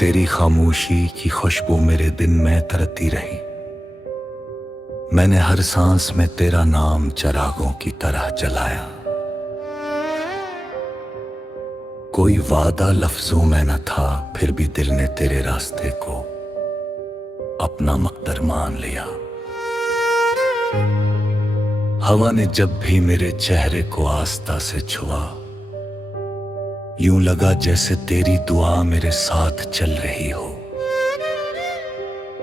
तेरी खामोशी की खुशबू मेरे दिन में तरती रही। मैंने हर सांस में तेरा नाम चिरागों की तरह जलाया। कोई वादा लफ्जों में न था, फिर भी दिल ने तेरे रास्ते को अपना मकदर मान लिया। हवा ने जब भी मेरे चेहरे को आस्था से छुआ, यूं लगा जैसे तेरी दुआ मेरे साथ चल रही हो।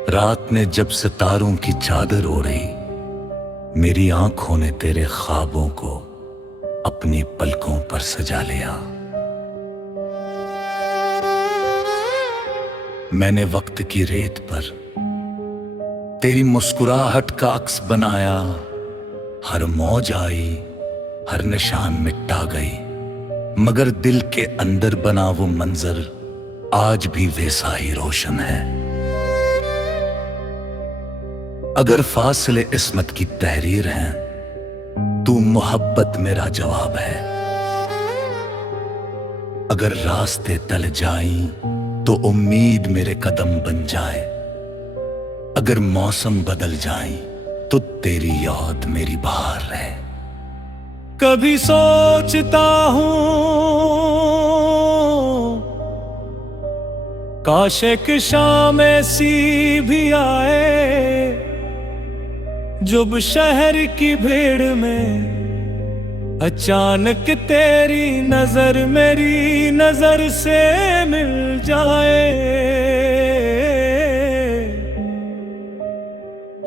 रात ने जब सितारों की चादर ओढ़ी, मेरी आंखों ने तेरे ख्वाबों को अपनी पलकों पर सजा लिया। मैंने वक्त की रेत पर तेरी मुस्कुराहट का अक्स बनाया। हर मौज आई, हर निशान मिटा गई, मगर दिल के अंदर बना वो मंजर आज भी वैसा ही रोशन है। अगर फासले इस्मत की तहरीर हैं, तू मोहब्बत मेरा जवाब है। अगर रास्ते तल जाएं, तो उम्मीद मेरे कदम बन जाए। अगर मौसम बदल जाएं, तो तेरी याद मेरी बहार है। कभी सोचता हूँ काश एक शाम ऐसी भी आए, जब शहर की भीड़ में अचानक तेरी नजर मेरी नजर से मिल जाए,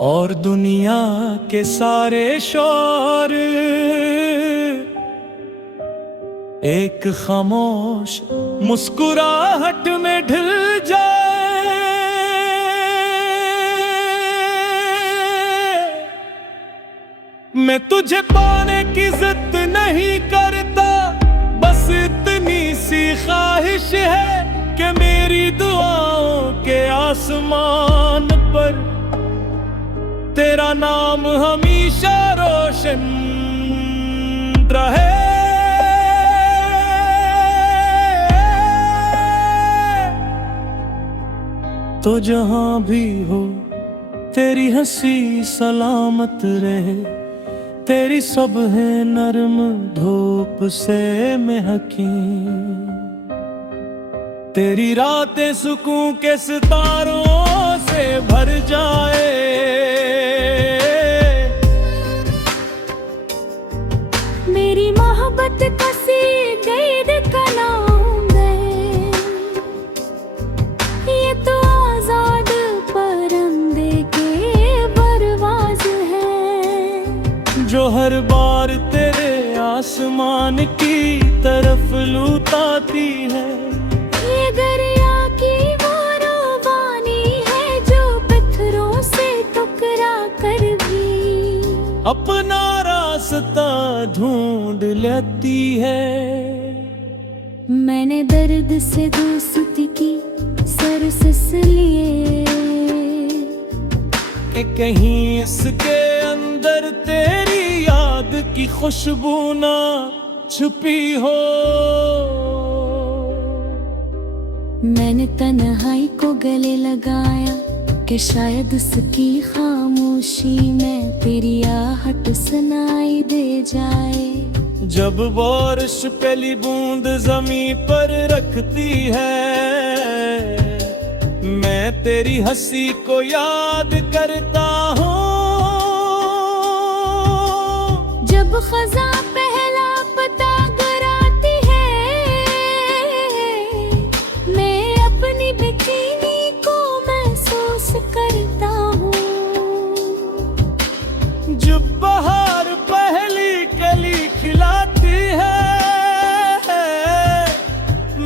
और दुनिया के सारे शोर एक खामोश मुस्कुराहट में ढल जाए। मैं तुझे पाने की जिद नहीं करता, बस इतनी सी ख्वाहिश है कि मेरी दुआओं के आसमान पर तेरा नाम हमेशा रोशन रहे। तो जहां भी हो तेरी हंसी सलामत रहे, तेरी सब है नरम धूप से महकी, तेरी रातें सुकून के सितारों से भर जाए। मेरी मोहब्बत का सीद का नाम है, ये तो आजाद परिंदे के परवाज़ है, जो हर बार तेरे आसमान की तरफ लुटाती है। ये दरिया की वो रवानी है, जो पत्थरों से टकरा कर भी अपना रास्ता ढूंढ लेती है। मैंने दर्द से दोस्ती की सरसस लिए, कि कहीं इसके अंदर तेरी याद की खुशबू ना छुपी हो। मैंने तन्हाई को गले लगाया, कि शायद उसकी खामोशी में तेरी आहट सुनाई दे जाए। जब बारिश पहली बूंद जमीन पर रखती है, मैं तेरी हंसी को याद करता हूँ। जब खज़ा पहला पता कराती है, मैं अपनी बेचैनी को महसूस करता हूँ। जब बहार पहली कली खिलाती है,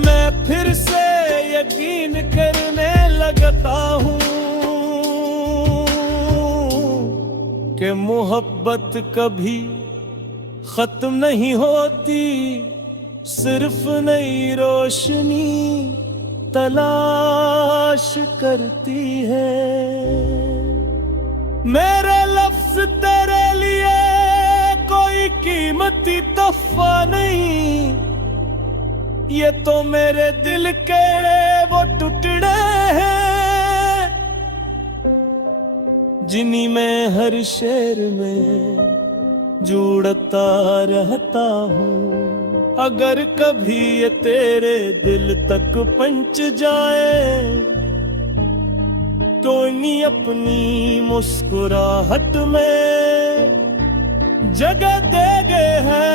मैं फिर से यकीन करने लगता हूँ कि मोहब्बत कभी खत्म नहीं होती, सिर्फ नई रोशनी तलाश करती है। मेरे लफ्ज तेरे लिए कोई कीमती तोहफा नहीं, ये तो मेरे दिल के वो टुकड़े जिन्हीं में हर शेर में जुड़ता रहता हूँ। अगर कभी ये तेरे दिल तक पंच जाए तो नहीं अपनी मुस्कुराहट में जगह दे गए हैं।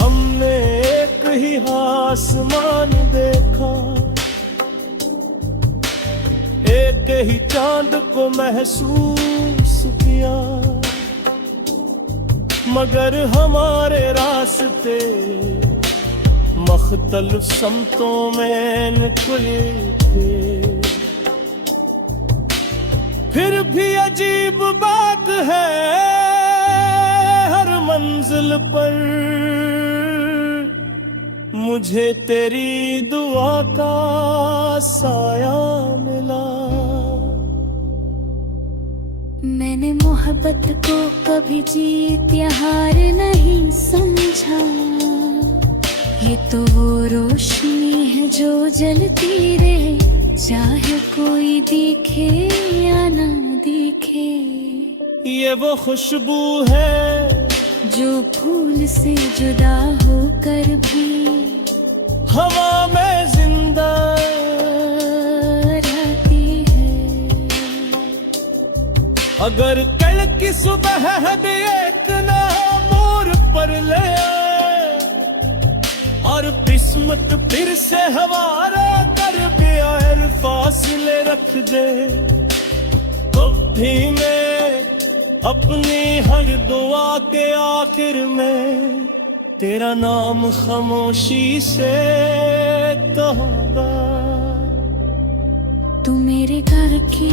हमने एक ही आसमान देखा, एक ही चांद को महसूस किया, मगर हमारे रास्ते मुख्तलिफ समतों में निकले थे। फिर भी अजीब बात है, हर मंजिल पर मुझे तेरी दुआ का साया मिला। मैंने मोहब्बत को कभी जीत या हार नहीं समझा, ये तो वो रोशनी है जो जलती रहे, चाहे कोई दिखे या ना दिखे। ये वो खुशबू है जो फूल से जुदा होकर भी हवा में जिंदा रहती है। अगर कल की सुबह भी एक ना मोर पर ले आए और किस्मत फिर से हवारा कर गया, फासले रख दे, तो भी मैं अपनी हर दुआ के आखिर में तेरा नाम खामोशी से कहूंगा। तू मेरे घर की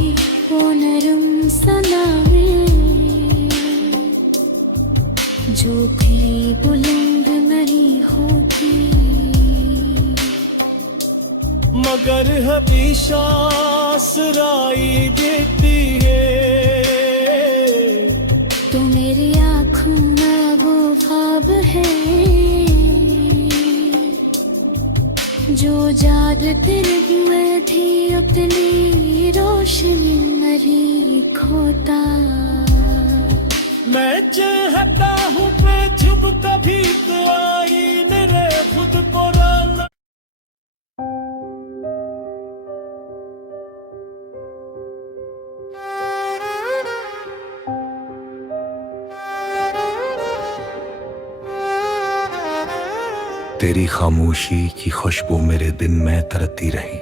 वो नरम सना में जो भी बुलंद नहीं होती, मगर हमेशा आसराई देती है। तो मेरी आँखों में वो ख्वाब है जो जागते हुए थी अपनी रोशनी मरी खोता। मैं चाहता हूँ बेचुप कभी तो आई मेरे खुद को डालना। तेरी खामोशी की खुशबू मेरे दिन में तरती रही,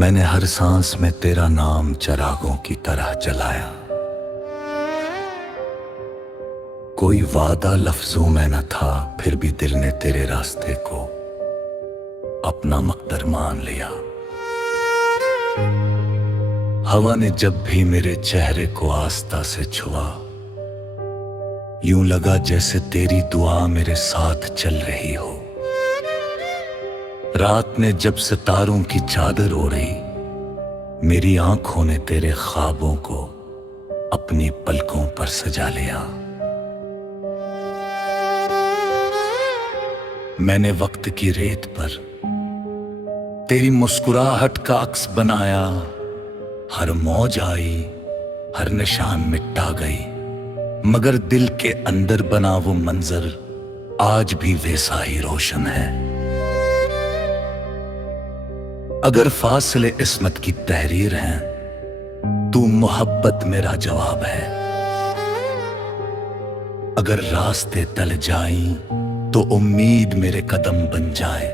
मैंने हर सांस में तेरा नाम चिरागों की तरह जलाया। कोई वादा लफ्जों में न था, फिर भी दिल ने तेरे रास्ते को अपना मकदर मान लिया। हवा ने जब भी मेरे चेहरे को आस्था से छुआ, यूं लगा जैसे तेरी दुआ मेरे साथ चल रही हो। रात ने जब सितारों की चादर ओढ़ी, मेरी आंखों ने तेरे ख्वाबों को अपनी पलकों पर सजा लिया। मैंने वक्त की रेत पर तेरी मुस्कुराहट का अक्स बनाया, हर मौज आई, हर निशान मिटा गई, मगर दिल के अंदर बना वो मंजर आज भी वैसा ही रोशन है। अगर फासले इस्मत की तहरीर हैं, तू मोहब्बत मेरा जवाब है। अगर रास्ते तल जाएं तो उम्मीद मेरे कदम बन जाए,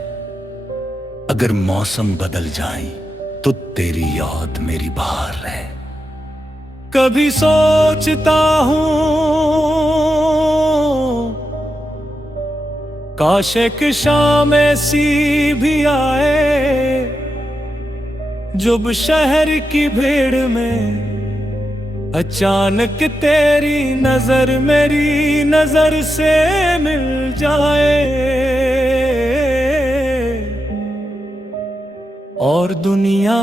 अगर मौसम बदल जाएं तो तेरी याद मेरी बहार है। कभी सोचता हूँ काश एक शाम ऐसी भी आए, जब शहर की भीड़ में अचानक तेरी नजर मेरी नजर से मिल जाए, और दुनिया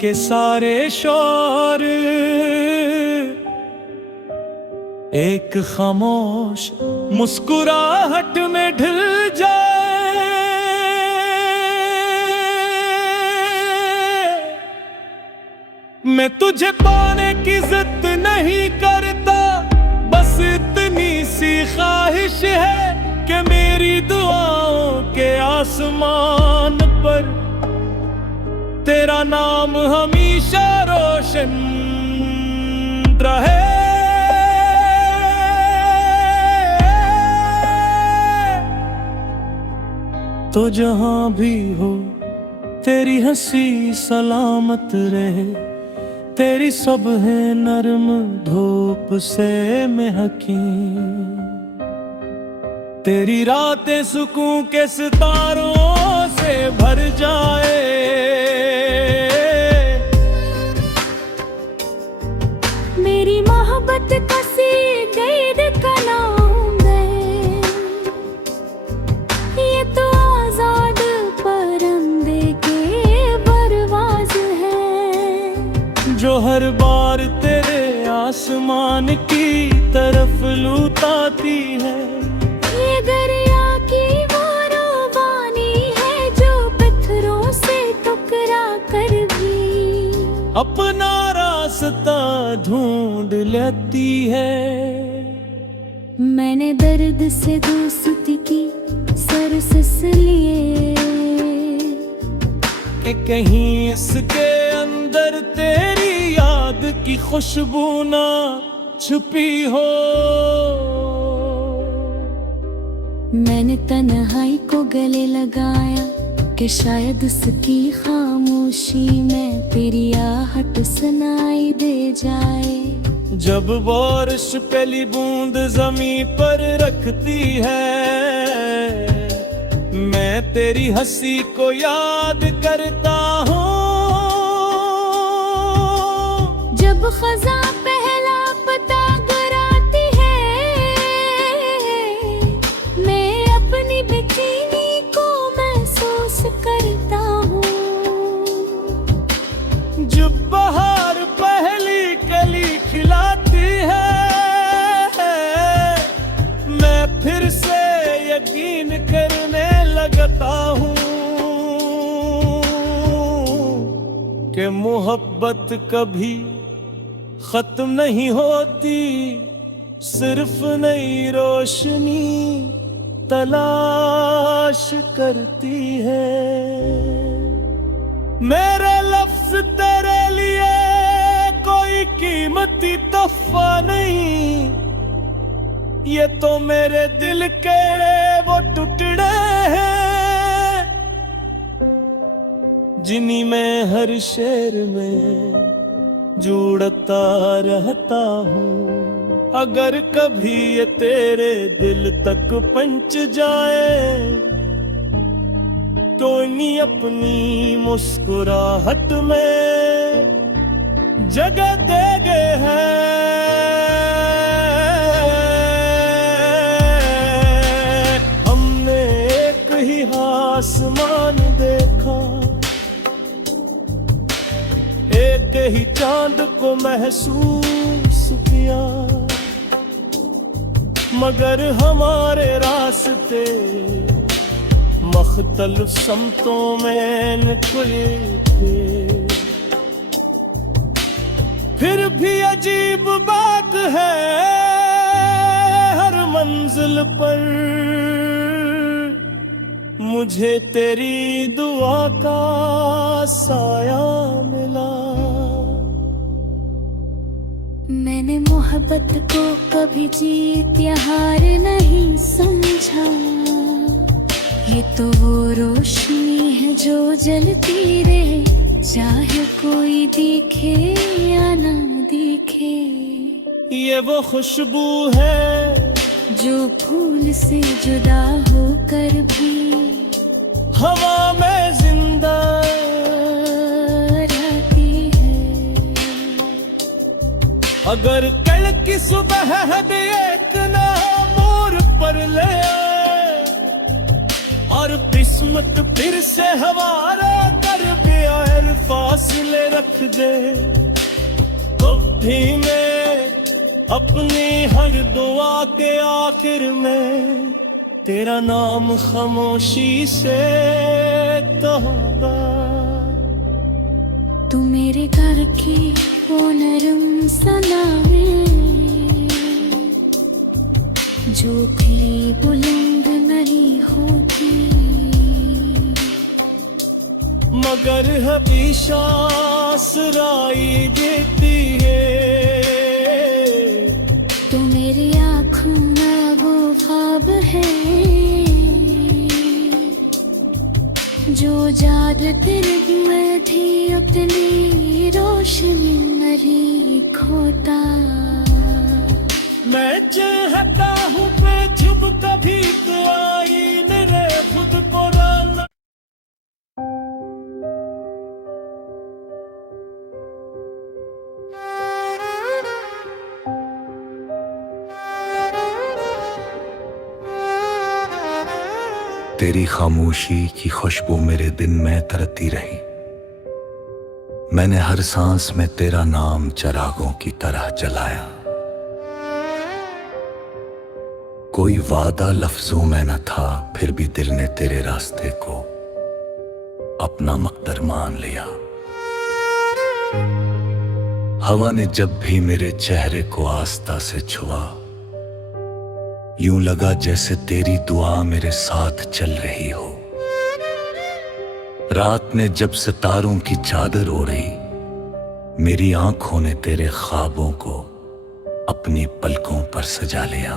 के सारे शोर एक खामोश मुस्कुराहट में ढल जाए। मैं तुझे पाने की जिद नहीं करता, बस इतनी सी ख्वाहिश है कि मेरी दुआओं के आसमान पर तेरा नाम हमेशा रोशन रहे। तो जहां भी हो तेरी हंसी सलामत रहे, तेरी सब है नरम धूप से महकी, तेरी रातें सुकून के सितारों से भर जाए। मेरी मोहब्बत कसी कैद का नाम है, ये तो आजाद परिंदे के परवाज़ है, जो हर बार तेरे आसमान की तरफ लुटाती है। ये दरिया की वो रवानी है जो पत्थरों से टकरा कर भी अपना रास्ता ढूंढ लेती है। मैंने दर्द से दोस्ती की सरसस लिए, कि कहीं इसके अंदर तेरी याद की खुशबू ना छुपी हो। मैंने तन्हाई को गले लगाया कि शायद उसकी खामोशी में तेरी आहट सुनाई दे जाए। जब बारिश पहली बूंद जमीन पर रखती है, मैं तेरी हंसी को याद करता हूँ। जब खजा पहला पता कराती है, मैं अपनी बेचैनी को महसूस करता हूँ। जब बहार पहली कली खिलाती है, मैं फिर से यकीन करने लगता हूँ कि मोहब्बत कभी खत्म नहीं होती, सिर्फ नई रोशनी तलाश करती है। मेरे लफ्ज तेरे लिए कोई कीमती तोहफा नहीं, ये तो मेरे दिल के वो टुकड़े हैं जिन्हीं में हर शेर में जुड़ता रहता हूँ। अगर कभी ये तेरे दिल तक पहुंच जाए, तो नहीं अपनी मुस्कुराहट में जगह दे गए हैं। हमने एक ही आसमान देखा, एक ही चांद को महसूस किया, मगर हमारे रास्ते मुख्तलिफ समतों में निकले थे। फिर भी अजीब बात है, हर मंजिल पर मुझे तेरी दुआ का साया मिला। मैंने मोहब्बत को कभी जीत या हार नहीं समझा, ये तो वो रोशनी है जो जलती रहे, चाहे कोई दिखे या ना दिखे। ये वो खुशबू है जो फूल से जुदा होकर भी हवा में जिंदा रहती है। अगर कल की सुबह भी एक ना मोर पर ले आए, और किस्मत फिर से हमारा कर गैर फासले रख दे, तो भी मैं अपनी हर दुआ के आखिर में तेरा नाम खामोशी से कहूंगा। तू मेरे घर की वो नरम सनाए जो भी बुलंद नहीं होती, मगर हमेशा आसराई देती है। तो मेरी आँखों में वो ख्वाब है जो जाद तेरे में थी, अपनी रोशनी मेरी खोता। मैं चाहता हूँ बेचुप कभी तो आईने रे खुद को राना। तेरी खामोशी की खुशबू मेरे दिन में तरती रही। मैंने हर सांस में तेरा नाम चिरागों की तरह जलाया। कोई वादा लफ्जों में न था, फिर भी दिल ने तेरे रास्ते को अपना मकदर मान लिया। हवा ने जब भी मेरे चेहरे को आस्था से छुआ, यूं लगा जैसे तेरी दुआ मेरे साथ चल रही हो। रात ने जब सितारों की चादर ओढ़ी, मेरी आंखों ने तेरे ख्वाबों को अपनी पलकों पर सजा लिया।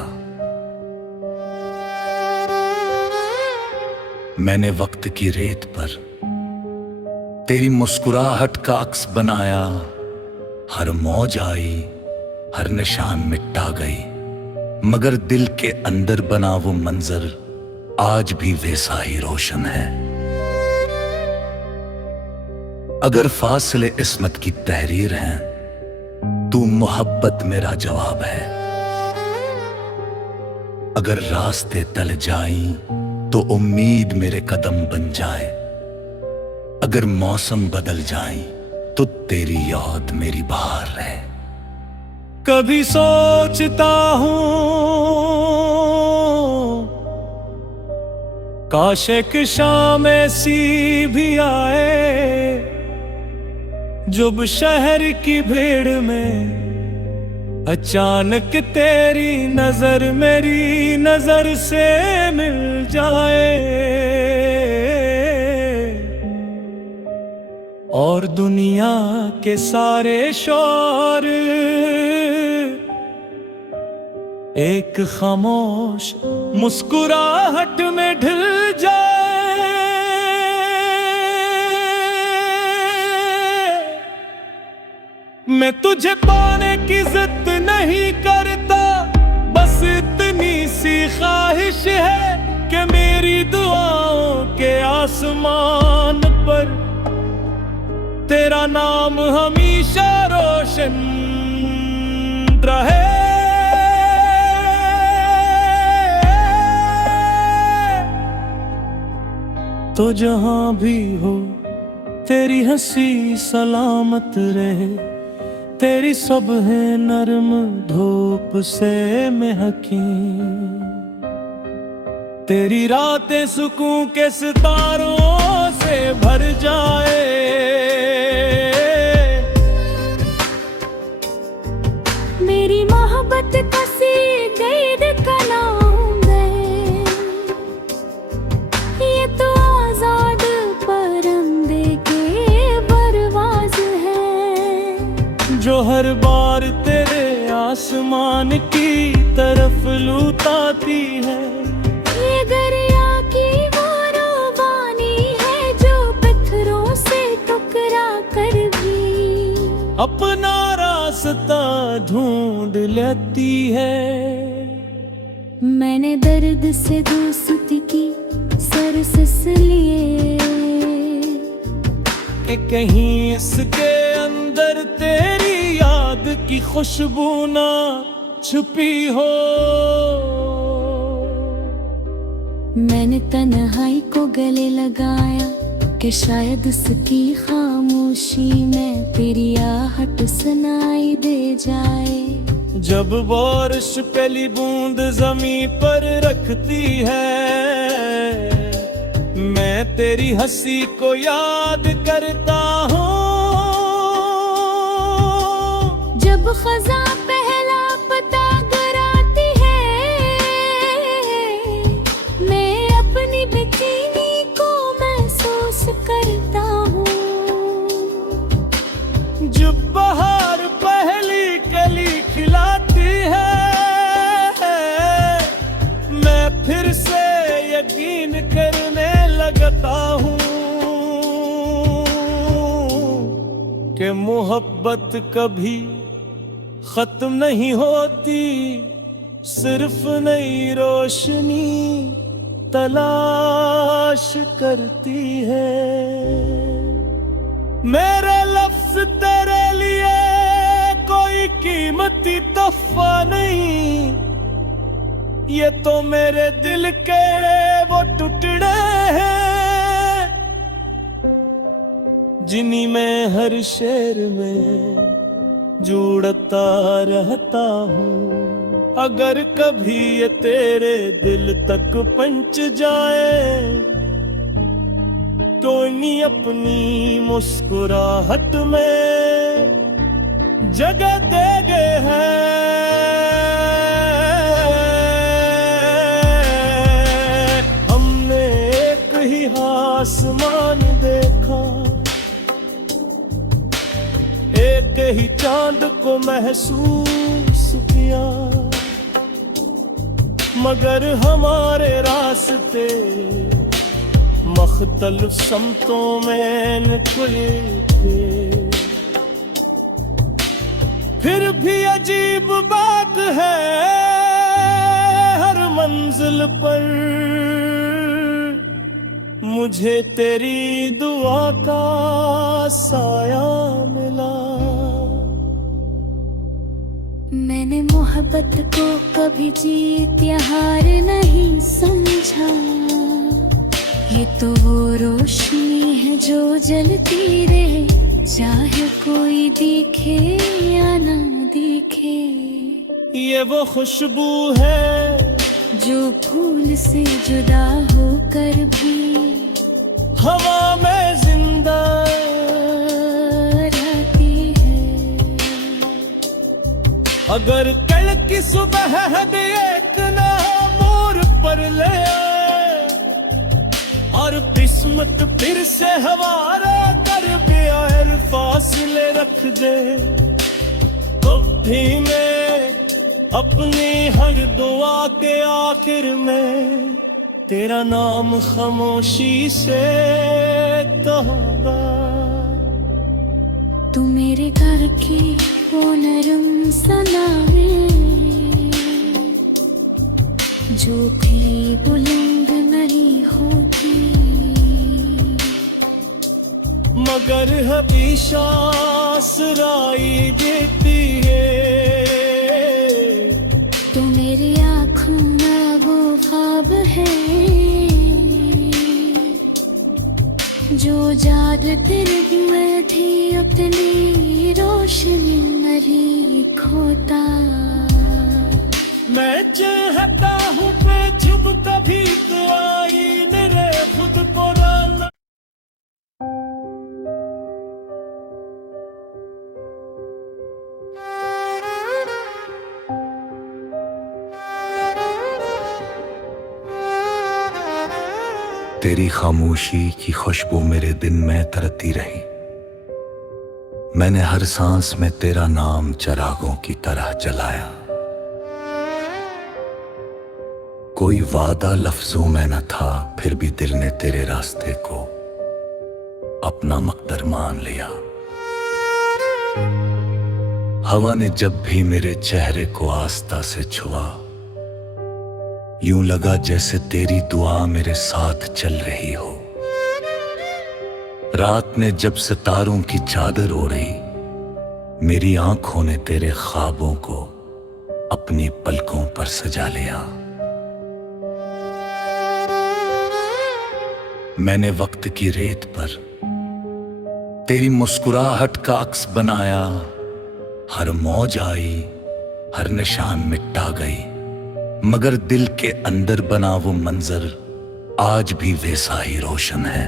मैंने वक्त की रेत पर तेरी मुस्कुराहट का अक्स बनाया। हर मौज आई, हर निशान मिटा गई, मगर दिल के अंदर बना वो मंजर आज भी वैसा ही रोशन है। अगर फासले इस्मत की तहरीर हैं, तू मोहब्बत मेरा जवाब है। अगर रास्ते तल जाएं, तो उम्मीद मेरे कदम बन जाए। अगर मौसम बदल जाएं, तो तेरी याद मेरी बहार है। कभी सोचता हूँ काश एक शाम ऐसी भी आए, जब शहर की भीड़ में अचानक तेरी नजर मेरी नजर से मिल जाए, और दुनिया के सारे शोर एक खामोश मुस्कुराहट में ढल जाए। मैं तुझे पाने की जिद नहीं करता, बस इतनी सी ख्वाहिश है कि मेरी दुआओं के आसमान पर तेरा नाम हमेशा रोशन रहे। तो जहां भी हो तेरी हंसी सलामत रहे, तेरी सब है नरम धूप से महकी, तेरी रातें सुकून के सितारों से भर जाए। मेरी मोहब्बत कसी गैद का नाम है, ये तो आजाद परिंदे के परवाज़ है, जो हर बार तेरे आसमान की तरफ लुटाती है। ये दरिया की वो रवानी है जो पत्थरों से टकरा कर भी अपना रास्ता ढूंढ लेती है। मैंने दर्द से दोस्ती की सरसस लिए, कि कहीं इसके अंदर तेरी याद की खुशबू ना छुपी हो। मैंने तन्हाई को गले लगाया कि शायद उसकी खामोशी में तेरी आहट सुनाई दे जाए। जब बारिश पहली बूंद जमीन पर रखती है, मैं तेरी हंसी को याद करता हूँ। खजा पहला पता कराती है, मैं अपनी बेचैनी को महसूस करता हूँ। जब बहार पहली कली खिलाती है, मैं फिर से यकीन करने लगता हूँ कि मोहब्बत कभी खत्म नहीं होती, सिर्फ नई रोशनी तलाश करती है। मेरे लफ्ज तेरे लिए कोई कीमती तोहफा नहीं, ये तो मेरे दिल के वो टुकड़े हैं जिन्हीं में हर शेर में जुड़ता रहता हूँ। अगर कभी ये तेरे दिल तक पहुंच जाए तो नहीं अपनी मुस्कुराहट में जगह दे गए हैं। हमने एक ही आसमान देखा, एक ही चांद को महसूस किया, मगर हमारे रास्ते मुख्तलिफ समतों में निकले थे। फिर भी अजीब बात है, हर मंजिल पर मुझे तेरी दुआ का साया मिला। मैंने मोहब्बत को कभी जीत या हार नहीं समझा, ये तो वो रोशनी है जो जलती रहे, चाहे कोई दिखे या ना दिखे। ये वो खुशबू है जो फूल से जुदा होकर भी हवा में जिंदा रहती है। अगर कल की सुबह भी एक ना मोर पर ले आए और किस्मत फिर से हमारा कर बेअर फासले रख दे, तो भी मैं अपनी हर दुआ के आखिर में तेरा नाम खामोशी से कहूँगा। तू मेरे घर की वो नरम सना है जो भी बुलंद नहीं होती, मगर हमेशा आसराई देती है। तो मेरी आँखों में वो ख्वाब है जो जागते हुए थी अपनी रोशनी नहीं खोता। मैं चाहता हूँ बेचुप कभी तो आई मेरे खुद पुराना। तेरी खामोशी की खुशबू मेरे दिन में तरती रही, मैंने हर सांस में तेरा नाम चिरागों की तरह जलाया। कोई वादा लफ्जों में न था, फिर भी दिल ने तेरे रास्ते को अपना मकदर मान लिया। हवा ने जब भी मेरे चेहरे को आस्था से छुआ, यूं लगा जैसे तेरी दुआ मेरे साथ चल रही हो। रात ने जब सितारों की चादर ओढ़ी, मेरी आंखों ने तेरे ख्वाबों को अपनी पलकों पर सजा लिया। मैंने वक्त की रेत पर तेरी मुस्कुराहट का अक्स बनाया, हर मौज आई, हर निशान मिटा गई, मगर दिल के अंदर बना वो मंजर आज भी वैसा ही रोशन है।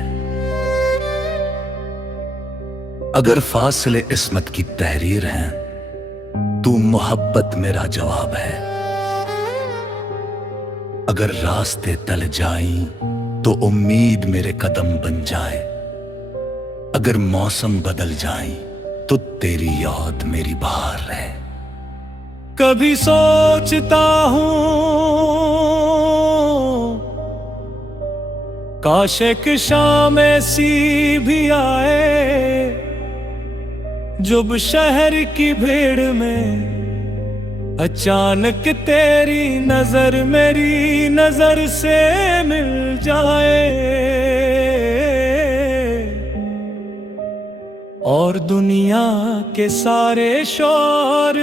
अगर फासले इस्मत की तहरीर हैं तू मोहब्बत मेरा जवाब है। अगर रास्ते टल जाएं तो उम्मीद मेरे कदम बन जाए। अगर मौसम बदल जाएं तो तेरी याद मेरी बहार है। कभी सोचता हूँ काश एक शाम ऐसी भी आए, जब शहर की भीड़ में अचानक तेरी नजर मेरी नजर से मिल जाए, और दुनिया के सारे शोर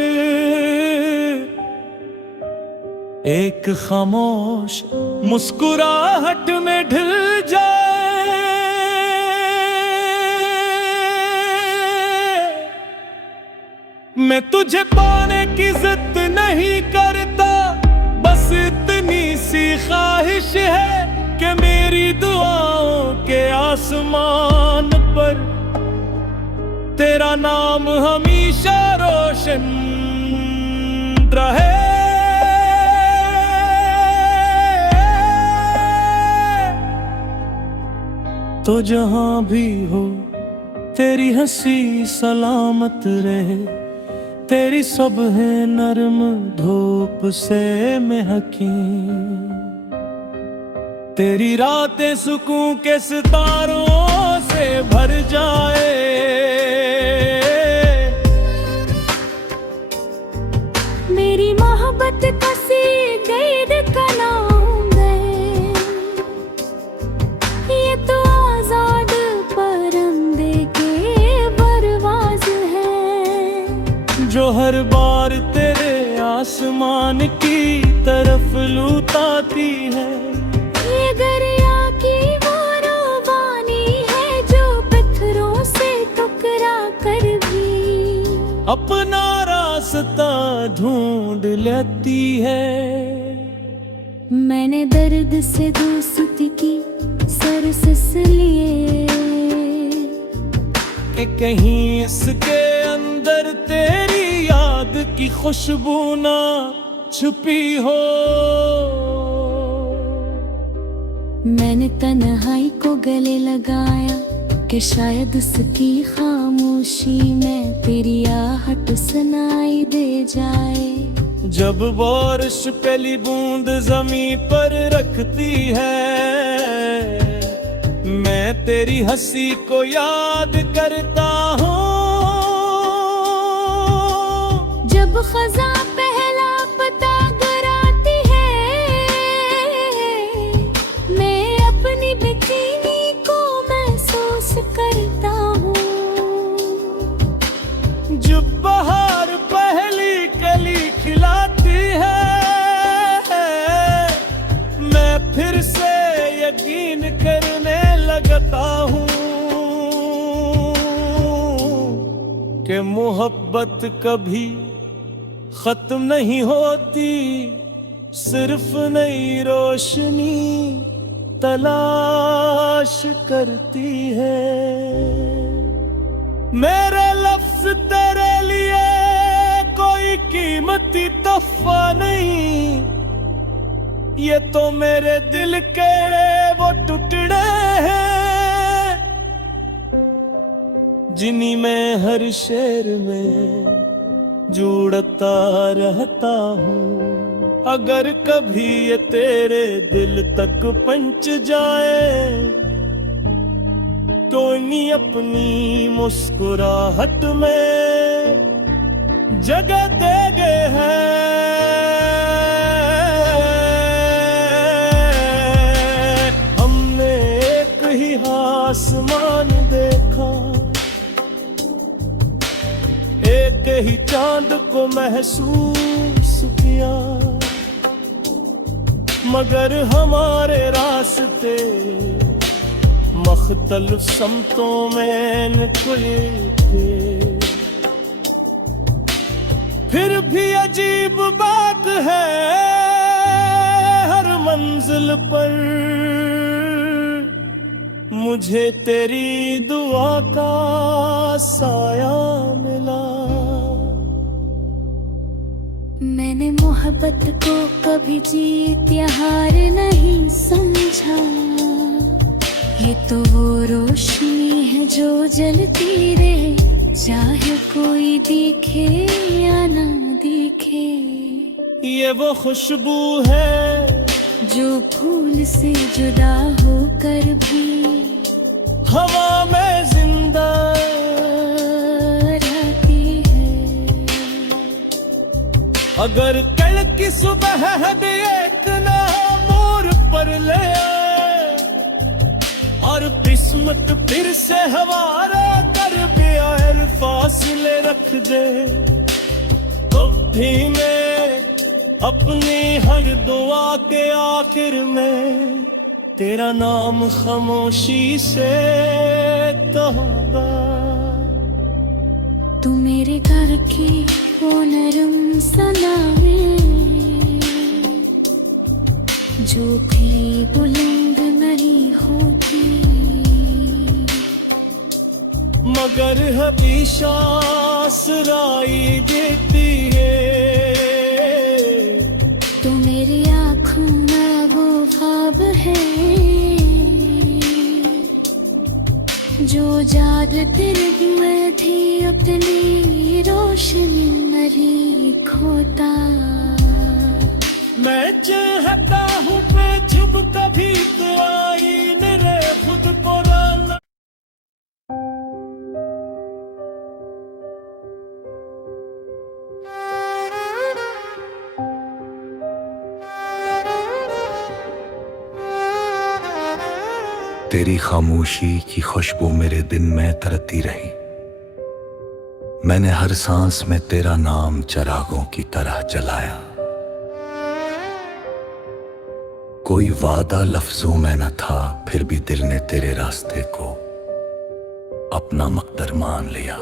एक खामोश मुस्कुराहट में ढल जाए। मैं तुझे पाने की जिद नहीं करता, बस इतनी सी ख्वाहिश है कि मेरी दुआओं के आसमान पर तेरा नाम हमेशा रोशन रहे। तो जहां भी हो तेरी हंसी सलामत रहे, तेरी सुबह नरम धूप से महकी, तेरी रातें सुकून के सितारों से भर जाए। मेरी मोहब्बत कसी गैर का नाम है, ये तो आजाद परिंदे के परवाज़ है, जो हर बार तेरे आसमान की तरफ लुटाती है। ये दरिया की वो रवानी है, जो पत्थरों से टकरा कर भी अपना रास्ता ढूंढ लेती है। मैंने दर्द से दोस्ती की सरसस लिए, कि कहीं इसके अंदर तेरी याद की खुशबू ना छुपी हो। मैंने तन्हाई को गले लगाया कि शायद उसकी खामोशी में तेरी आहट सुनाई दे जाए। जब बारिश पहली बूंद जमीन पर रखती है, मैं तेरी हंसी को याद करता हूँ। जब खजा पहला पता कराती है, मैं अपनी बेचैनी को महसूस करता हूँ। जब बहार पहली कली खिलाती है, मैं फिर से यकीन करने लगता हूँ कि मोहब्बत कभी खत्म नहीं होती, सिर्फ नई रोशनी तलाश करती है। मेरे लफ्ज तेरे लिए कोई कीमती तोहफा नहीं, ये तो मेरे दिल के वो टुकड़े हैं, जिन्हीं में हर शेर में जुड़ता रहता हूँ। अगर कभी ये तेरे दिल तक पहुंच जाए, तो नहीं अपनी मुस्कुराहट में जगह दे गए हैं। हमने एक ही आसमान देखा, एक ही चांद को महसूस किया, मगर हमारे रास्ते मुख्तलिफ समतों में निकले थे। फिर भी अजीब बात है, हर मंजिल पर मुझे तेरी दुआ का साया मिला। मैंने मोहब्बत को कभी जीत या हार नहीं समझा। ये तो वो रोशनी है जो जलती रहे, चाहे कोई दिखे या ना दिखे। ये वो खुशबू है जो फूल से जुदा होकर भी हवा में जिंदा रहती है। अगर कल की सुबह भी एक ना मोर पर ले आए और किस्मत फिर से हमारा कर भी आए, फासले रख दे तो भी मैं अपनी हर दुआ के आखिर में तेरा नाम खामोशी से कहूंगा। तू मेरे घर की वो नरम सना है जो भी बुलंद नहीं होती, मगर हमेशा आसराई देती है। तो मेरी आँखों में वो ख्वाब है जो जागते में थी अपनी रोशनी नहीं खोता। मैं चाहता हूँ बेचुप कभी तो आई मेरे खुद को डालना। तेरी खामोशी की खुशबू मेरे दिन में तरती रही। मैंने हर सांस में तेरा नाम चिरागों की तरह जलाया। कोई वादा लफ्जों में न था, फिर भी दिल ने तेरे रास्ते को अपना मकदर मान लिया।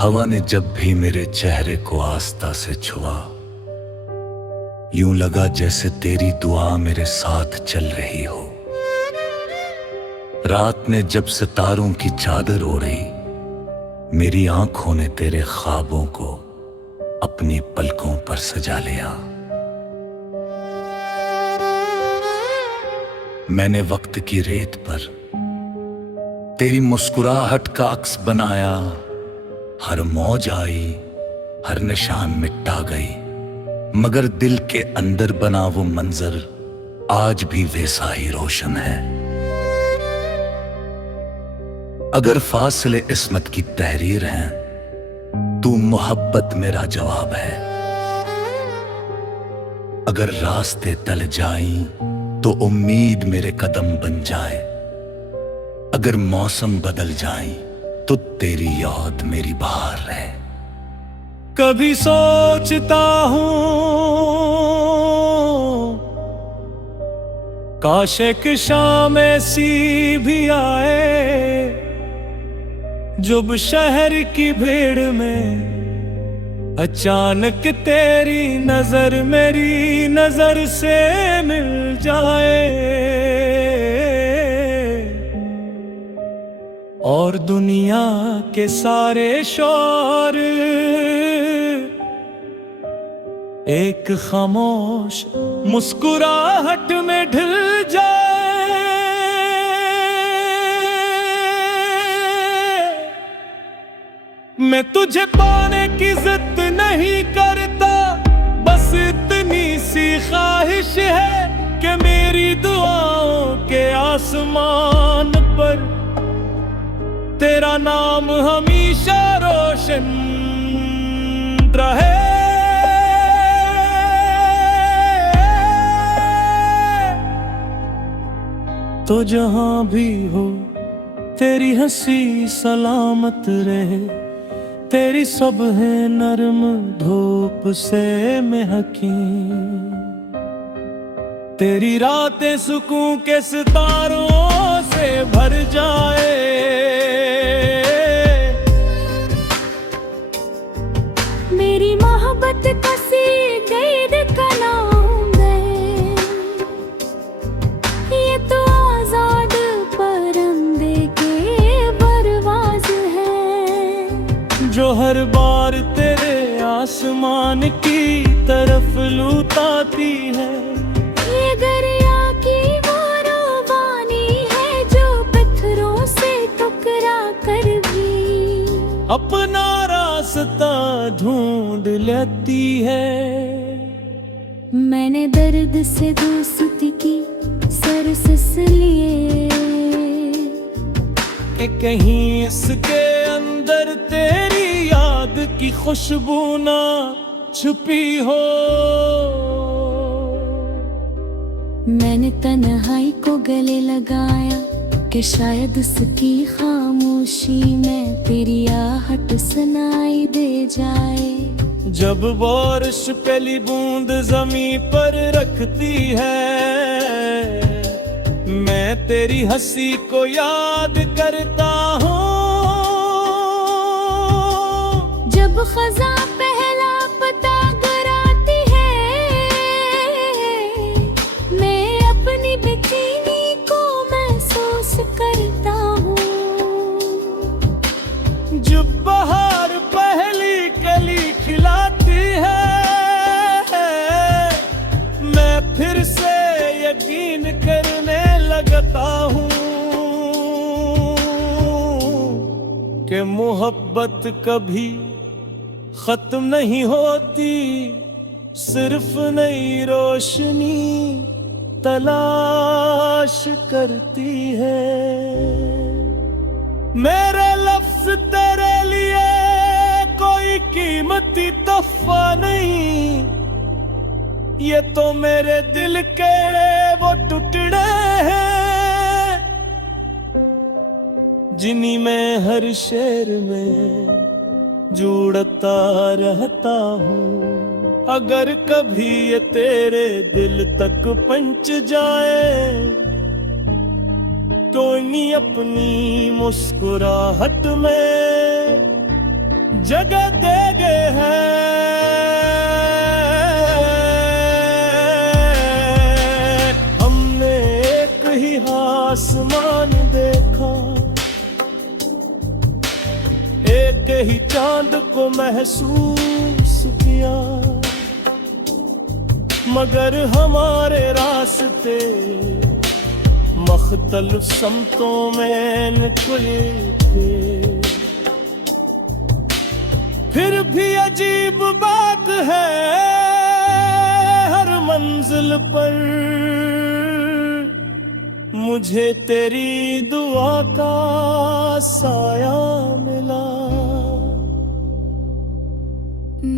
हवा ने जब भी मेरे चेहरे को आस्था से छुआ, यूं लगा जैसे तेरी दुआ मेरे साथ चल रही हो। रात ने जब सितारों की चादर ओढ़ी, मेरी आंखों ने तेरे ख्वाबों को अपनी पलकों पर सजा लिया। मैंने वक्त की रेत पर तेरी मुस्कुराहट का अक्स बनाया। हर मौज आई, हर निशान मिटा गई, मगर दिल के अंदर बना वो मंजर आज भी वैसा ही रोशन है। अगर फासले इस्मत की तहरीर हैं, तू मोहब्बत मेरा जवाब है। अगर रास्ते तल जाएं तो उम्मीद मेरे कदम बन जाए। अगर मौसम बदल जाएं तो तेरी याद मेरी बहार है। कभी सोचता हूँ काश एक शाम ऐसी भी आए जब शहर की भीड़ में अचानक तेरी नजर मेरी नजर से मिल जाए और दुनिया के सारे शोर एक खामोश मुस्कुराहट में ढल जाए। मैं तुझे पाने की जिद नहीं करता, बस इतनी सी ख्वाहिश है कि मेरी दुआओं के आसमान पर तेरा नाम हमेशा रोशन रहे। तो जहां भी हो तेरी हंसी सलामत रहे, तेरी सुबह नरम धूप से महकी, तेरी रातें सुकून के सितारों से भर जाए। मेरी मोहब्बत कसी कैद का नाम है, ये तो आजाद परिंदे के परवाज़ है। जो हर बार तेरे आसमान की तरफ लुटाती है। ये दरिया की वो रूबानी है जो पत्थरों से टकरा कर भी अपना रास्ता ढूंढ लेती है। मैंने दर्द से दोस्ती की सरसस लिए कि कहीं इसके अंदर तेरी याद की खुशबू ना छुपी हो। मैंने तन्हाई को गले लगाया कि शायद उसकी खामोशी में तेरी आहट सुनाई दे जाए। जब बारिश पहली बूंद जमीन पर रखती है, मैं तेरी हंसी को याद करता हूँ। जब खजा पहला पता कराती है, मैं अपनी बेचैनी को महसूस करता हूँ। जब बहार पहली कली खिलाती है, मैं फिर से यकीन करने लगता हूँ कि मोहब्बत कभी खत्म नहीं होती, सिर्फ नई रोशनी तलाश करती है। मेरे लफ्ज तेरे लिए कोई कीमती तोहफा नहीं, ये तो मेरे दिल के वो टुकड़े हैं जिन्हीं में हर शेर में जुड़ता रहता हूँ। अगर कभी ये तेरे दिल तक पहुंच जाए तो नहीं अपनी मुस्कुराहट में जगह दे गए हैं। हमने एक ही आसमान देखा, एक ही चांद को महसूस किया, मगर हमारे रास्ते मुख्तलिफ समतों में निकले थे। फिर भी अजीब बात है, हर मंजिल पर मुझे तेरी दुआ का साया मिला।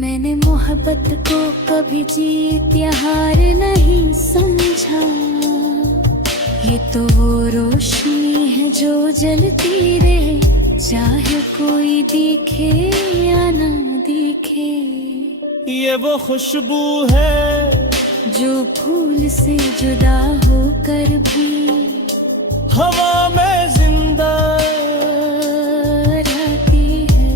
मैंने मोहब्बत को कभी जीत या हार नहीं समझा, ये तो वो रोशनी है जो जलती रहे, चाहे कोई दिखे या ना दिखे। ये वो खुशबू है जो फूल से जुदा होकर भी हवा में जिंदा रहती है।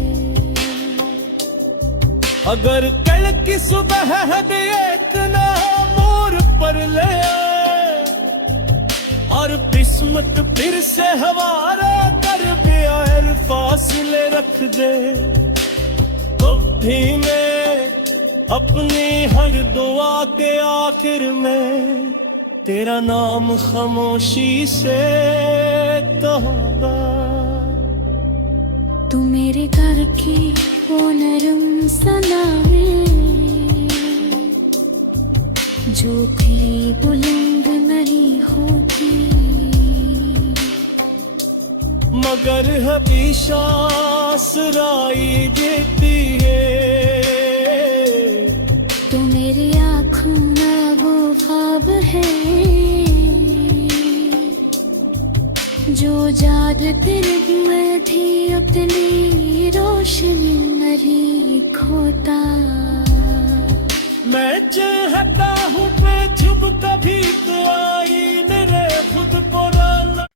अगर कल की सुबह भी एक ना मोर पर ले आए और किस्मत फिर से हमारा कर बेअर फासले रख दे, तो भी मैं अपनी हर दुआ के आखिर में तेरा नाम खामोशी से कहूँगा। तू मेरे घर की वो नरम सना है जो भी बुलंद नहीं होती, मगर हमेशा आसराई देती है। तो मेरी आँखों में वो ख्वाब है जो जागते हुए भी अपनी रोशनी नहीं खोता। मैं चाहता हूँ बेचुप कभी तो आई मेरे खुद पुराना।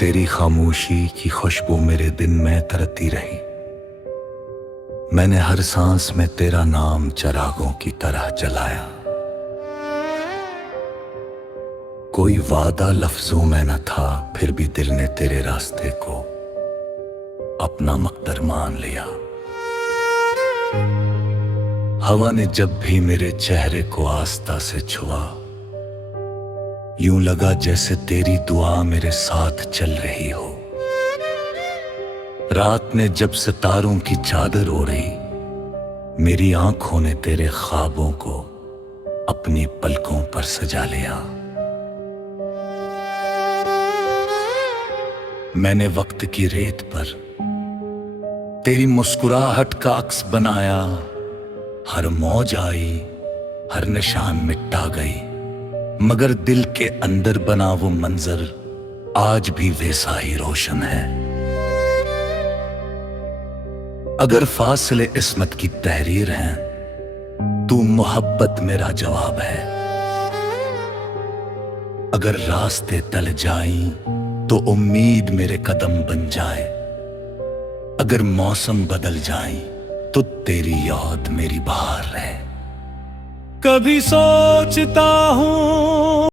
तेरी खामोशी की खुशबू मेरे दिन में तरती रही, मैंने हर सांस में तेरा नाम चरागों की तरह जलाया। कोई वादा लफ्जों में न था, फिर भी दिल ने तेरे रास्ते को अपना मकदर मान लिया। हवा ने जब भी मेरे चेहरे को आस्था से छुआ, यूं लगा जैसे तेरी दुआ मेरे साथ चल रही हो। रात ने जब सितारों की चादर ओढ़ी, मेरी आंखों ने तेरे ख्वाबों को अपनी पलकों पर सजा लिया। मैंने वक्त की रेत पर तेरी मुस्कुराहट का अक्स बनाया, हर मौज आई, हर निशान मिटा गई, मगर दिल के अंदर बना वो मंजर आज भी वैसा ही रोशन है। अगर फासले इस्मत की तहरीर हैं, तू मोहब्बत मेरा जवाब है। अगर रास्ते तल जाएं, तो उम्मीद मेरे कदम बन जाए। अगर मौसम बदल जाए, तो तेरी याद मेरी बहार है। कभी सोचता हूँ